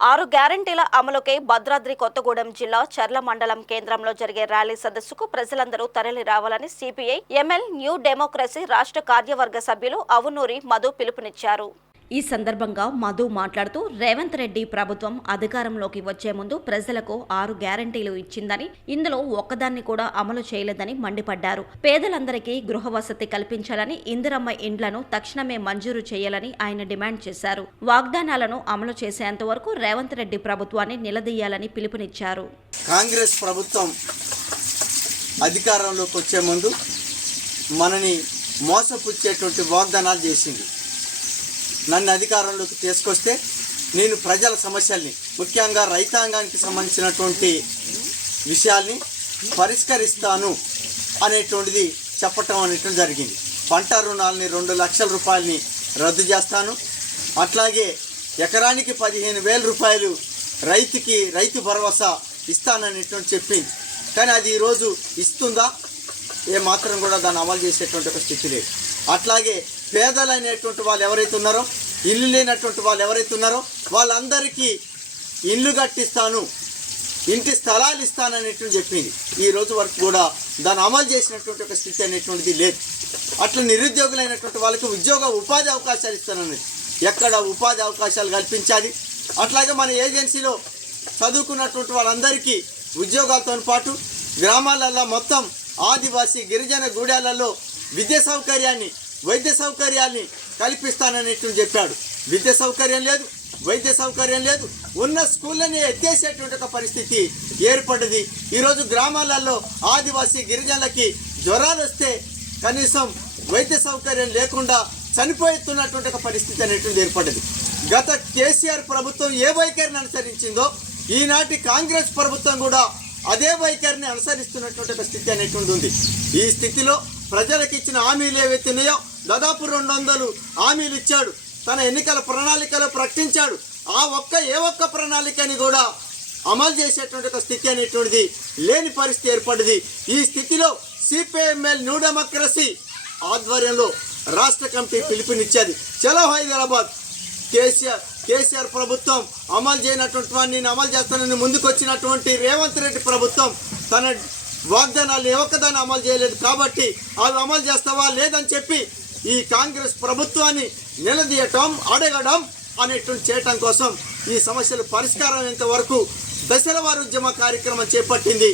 6 గ్యారంటీల అమలుకై భద్రాద్రి కొత్తగూడెం జిల్లా చర్ల మండలం కేంద్రంలో జరిగే ర్యాలీ సదస్సుకు ప్రజలందరూ తరలి రావాలని సిపిఐ ఎంఎల్ న్యూ డెమోక్రసీ రాష్ట్ర కార్యవర్గ సభ్యులు అవునూరి మధు పిలుపునిచ్చారు. ఈ సందర్భంగా మధు మాట్లాడుతూ రేవంత్ రెడ్డి ప్రభుత్వం అధికారంలోకి వచ్చే ముందు ప్రజలకు 6 గ్యారంటీలు ఇచ్చిందని, ఇందులో ఒక్కదాన్ని కూడా అమలు చేయలేదని మండిపడ్డారు. పేదలందరికీ గృహ వసతి కల్పించాలని, ఇందిరమ్మ ఇండ్లను తక్షణమే మంజూరు చేయాలని ఆయన డిమాండ్ చేశారు. వాగ్దానాలను అమలు చేసేంత వరకు రేవంత్ రెడ్డి ప్రభుత్వాన్ని నిలదీయాలని పిలుపునిచ్చారు. కాంగ్రెస్ ప్రభుత్వం అధికారంలోకి వచ్చే ముందు మనని మోసపుచ్చేటువంటి వాగ్దానాలు చేసింది. నన్ను అధికారంలోకి తీసుకొస్తే నేను ప్రజల సమస్యల్ని, ముఖ్యంగా రైతాంగానికి సంబంధించినటువంటి విషయాల్ని పరిష్కరిస్తాను అనేటువంటిది చెప్పటం అనేటువంటి జరిగింది. పంట రుణాలని 2 లక్షల రూపాయలని రద్దు చేస్తాను, అట్లాగే ఎకరానికి 15,000 రూపాయలు రైతు భరోసా ఇస్తాననేటువంటి చెప్పింది. కానీ అది ఈరోజు ఇస్తుందా? ఏమాత్రం కూడా దాన్ని అమలు చేసేటువంటి ఒక స్థితి లేదు. అట్లాగే పేదలైనటువంటి వాళ్ళు ఎవరైతే ఉన్నారో, ఇల్లు లేనటువంటి వాళ్ళు ఎవరైతే ఉన్నారో వాళ్ళందరికీ ఇల్లు కట్టిస్తాను, ఇంటి స్థలాలు ఇస్తాననేటువంటి చెప్పింది. ఈ రోజు వరకు కూడా దాన్ని అమలు చేసినటువంటి ఒక స్థితి అనేటువంటిది లేదు. అట్లా నిరుద్యోగులైనటువంటి వాళ్ళకి ఉపాధి అవకాశాలు ఇస్తానన్నది. ఎక్కడ ఉపాధి అవకాశాలు కల్పించాలి? అట్లాగే మన ఏజెన్సీలో చదువుకున్నటువంటి వాళ్ళందరికీ ఉద్యోగాలతో పాటు గ్రామాలలో మొత్తం ఆదివాసీ గిరిజన గూడాలలో విద్యా సౌకర్యాన్ని, వైద్య సౌకర్యాన్ని కల్పిస్తాననేటువంటి చెప్పాడు. విద్య సౌకర్యం లేదు, వైద్య సౌకర్యం లేదు, ఉన్న స్కూళ్ళని ఎత్తేసేటువంటి ఒక పరిస్థితి ఏర్పడ్డది. ఈరోజు గ్రామాలలో ఆదివాసీ గిరిజనులకి జ్వరాలు వస్తే కనీసం వైద్య సౌకర్యం లేకుండా చనిపోతున్నటువంటి ఒక పరిస్థితి అనేటువంటి ఏర్పడ్డది. గత కేసీఆర్ ప్రభుత్వం ఏ వైఖరిని అనుసరించిందో ఈనాటి కాంగ్రెస్ ప్రభుత్వం కూడా అదే వైఖరిని అనుసరిస్తున్నటువంటి ఒక స్థితి అనేటువంటి ఉంది. ఈ స్థితిలో ప్రజలకు ఇచ్చిన హామీలు ఏవైతే ఉన్నాయో దాదాపు 200 హామీలు ఇచ్చాడు. తన ఎన్నికల ప్రణాళికలో ప్రకటించాడు. ఏ ఒక్క ప్రణాళికని కూడా అమలు చేసేటువంటి ఒక స్థితి అనేటువంటిది లేని పరిస్థితి ఏర్పడింది. ఈ స్థితిలో సిపిఐఎంఎల్ న్యూ డెమోక్రసీ ఆధ్వర్యంలో రాష్ట్ర కమిటీ పిలుపునిచ్చేది. చలో హైదరాబాద్. కేసీఆర్ ప్రభుత్వం అమలు చేయనటువంటి నేను అమలు చేస్తానని ముందుకు వచ్చినటువంటి రేవంత్ రెడ్డి ప్రభుత్వం తన వాగ్దానాలు ఏ ఒక్కదాన్ని అమలు చేయలేదు. కాబట్టి అవి అమలు చేస్తావా లేదని చెప్పి ఈ కాంగ్రెస్ ప్రభుత్వాన్ని నిలదీయటం, అడగడం అనేటువంటి చేయటం కోసం ఈ సమస్యలు పరిష్కారం అయ్యేంత వరకు దశల వారీ ఉద్యమ కార్యక్రమం చేపట్టింది.